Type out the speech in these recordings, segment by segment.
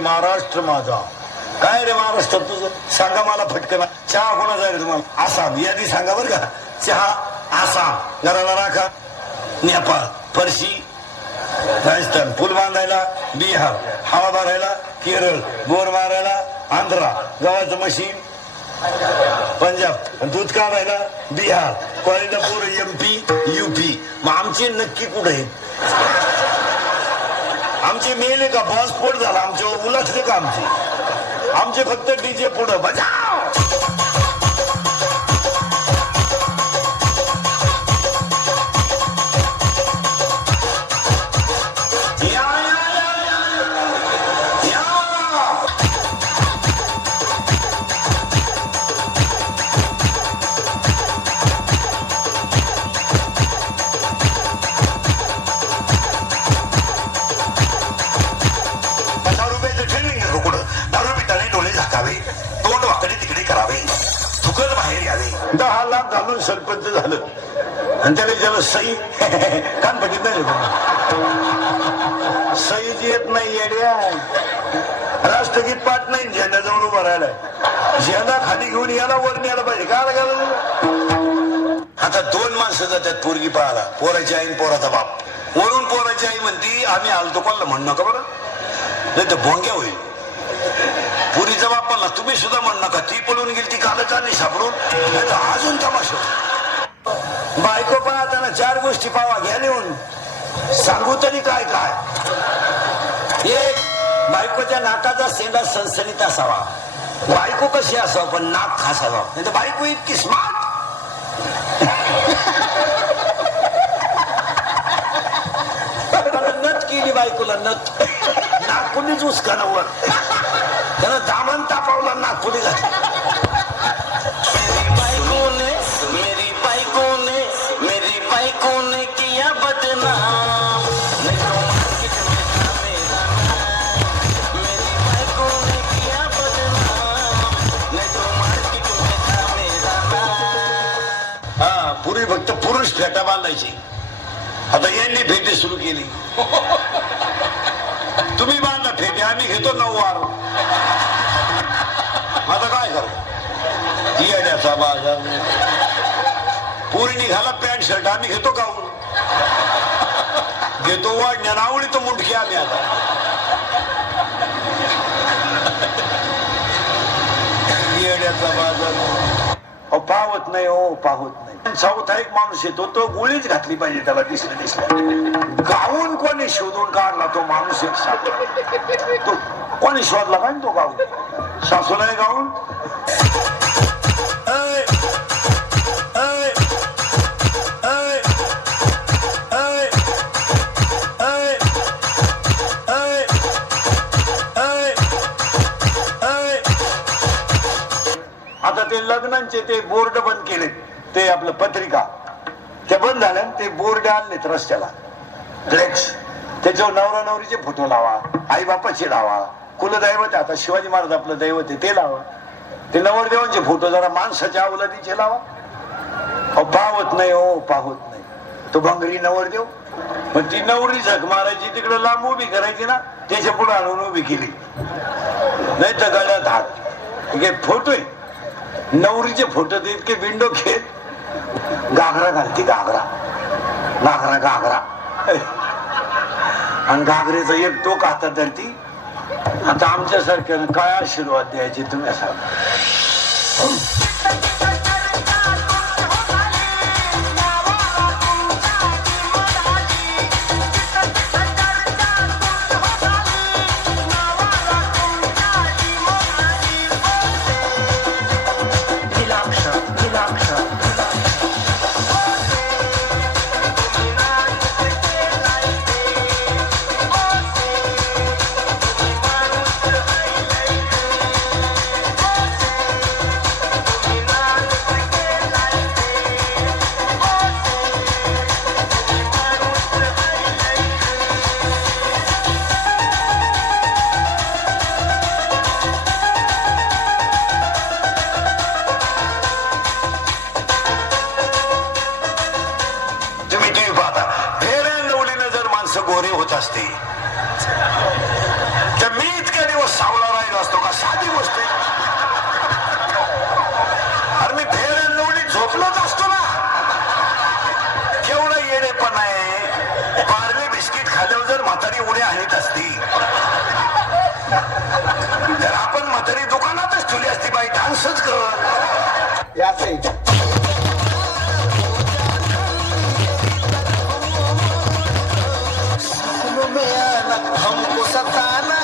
महाराष्ट्र माझा. काय रे महाराष्ट्र तुझं? सांगा मला फटकन. चहा कोणाचा आहे रे तुम्हाला? आसाम. यादी सांगा बरं का. चहा आसाम, घराला राखा नेपाळ, फरशी राजस्थान, पूल बांधायला बिहार, हवा भरायला केरळ, बोर मारायला आंध्रा, गव्हाचं मशीन पंजाब, दूध काढायला बिहार, कॉलेजला पोरं MP UP. मग आमचे नक्की कुठे आहेत? आमचे मेले का? बॉसपोट झाला आमचे, उलटले का आमचे फक्त डीजे पुढं बजाव. थुकर बाहेर यावे. 10 लाख घालून सरपंच झालं आणि त्याला ज्याला सई कान पडत नाही. सईच येत नाही येड्या. राष्ट्रगीत पाठ नाही, झेंड्याजवळ उभा राहिलाय. झेंडा खाली घेऊन याला वर न्यायला पाहिजे. काय घालून आता 2 माणसं जातात पोरगी पाहायला. पोराची आई पोराचा बाप. वरून पोराची आई म्हणती आम्ही आलतो. कोणाला म्हणू नका बरं, नाही तर भोंग्या होईल. पुरीचा बाप म्हणला तुम्ही सुद्धा म्हण नका. ती पळून गेली, ती कालच आली सापडून. अजून तमाशा. बायको पाहताना 4 गोष्टी पावा घ्या लिहून. सांगू तरी काय काय. एक, बायकोच्या नाकाचा सेंडा सणसणीत असावा. बायको कशी असावं पण नाक खासावा. नाही तर बायको इतकी स्मार्ट. नथ केली बायकोला. नथ नागपुलीच उचकानावर त्यानं दामन तापावला. नागपुली घातली. मेरी बायको ने किया बदनाम. मेरी बायको ने किया बदनाम. हा, पूर्वी फक्त पुरुष फेटा बांधायची. आता यांनी फेटी सुरू केली. तुम्ही बांधा फेटे, आम्ही घेतो 9 वार. आता काय करू? येड्याचा बाजार. पुरी निघाला पॅन्ट शर्ट, आम्ही घेतो गाऊन. घेतो वाढण्या नावळी तो मुंडकी आम्ही. आता येड्याचा बाजार. पाहत नाही हो, पाहत नाही. चौथा एक माणूस येतो, तो गोळीच घातली पाहिजे त्याला. दिसलं गाऊन कोणी शोधून काढला तो माणूस. एक सापडला तो. कोणी शोधला काय तो गाऊन? सासूला गाऊन. आता ते लग्नांचे ते बोर्ड बंद केले, ते आपलं पत्रिका ते बंद झालं, ते बोर्ड आणलेत रस्त्याला फ्लेक्स, त्याच्यावर नवरा नवरीचे फोटो लावा, आई बापाचे लावा, कुलदैवत आता शिवाजी महाराज आपलं दैवत आहे ते लावा, ते नवरदेवांचे फोटो जरा माणसाच्या अवलादीचे लावा. पाहत नाही हो, पाहत नाही. तो भंगरी नवरदेव, पण ती नवरी झक मारायची तिकडे लांब उभी करायची ना, त्याच्या पुढे आणून उभी केली, नाही तर गळ्यात हात. फोटो आहे नवरीचे फोटो ते इतके बिंडो घेत घागरा घालती, घागरा घागरा घागरा आणि घागरेचा एक टोक हातात धरती. आता आमच्यासारख्यानं काय आशीर्वाद द्यायचे तुम्ही सांगा. गोरे होत असते तर मी इतक्या दिवस सावळा राहिलो असतो का? साधी गोष्ट आहे. अरे मी फेर नवली झोपलोच असतो ना. केवढं येडेपण आहे. पार्ले बिस्किट खाल्यावर जर म्हातारी उड्या आणत असती तर आपण म्हातारी दुकानातच ठेवली असती, बाई डान्सच कर. हमको सताना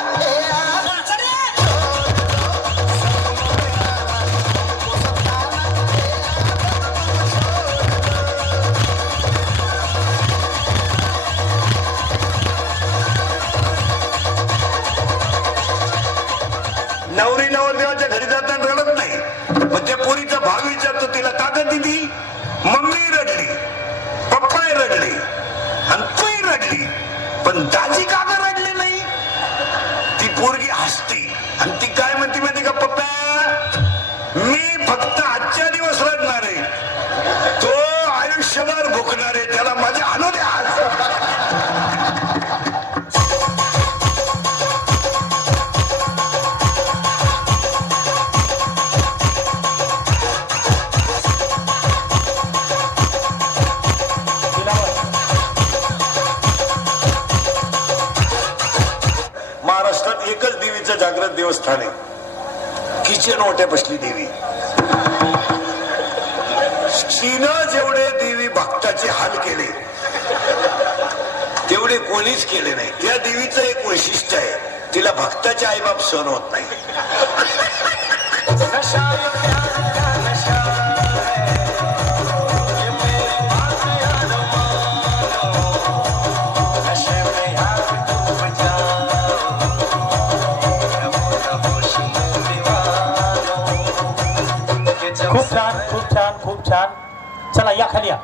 नवरी नवरदेवाच्या घरी जाताना रडत नाही, पण त्या पोरीचा भाव विचारतो, तिला कागद दिली, मम्मी रडली, पप्पा रडले आणि तूही रडली, पण दाजी का रडली नाही. ती पोरगी हसती आणि ती काय म्हणते माहिती का? पप्पा मी फक्त आजच्या दिवस रडणार आहे, तो आयुष्यभर भुकणार आहे, त्याला मजा आणू द्या. महाराष्ट्रात एकच देवीचं जागृत देवस्थान आहे, किचन ओट्या बसली देवी. चीनं जेवढे देवी भक्ताचे हाल केले तेवढे कोणीच केले नाही. त्या देवीचं एक वैशिष्ट्य आहे, तिला भक्ताचे आईबाप सहन होत नाही. खूप छान, खूप छान, खूप छान. चला या खाली या.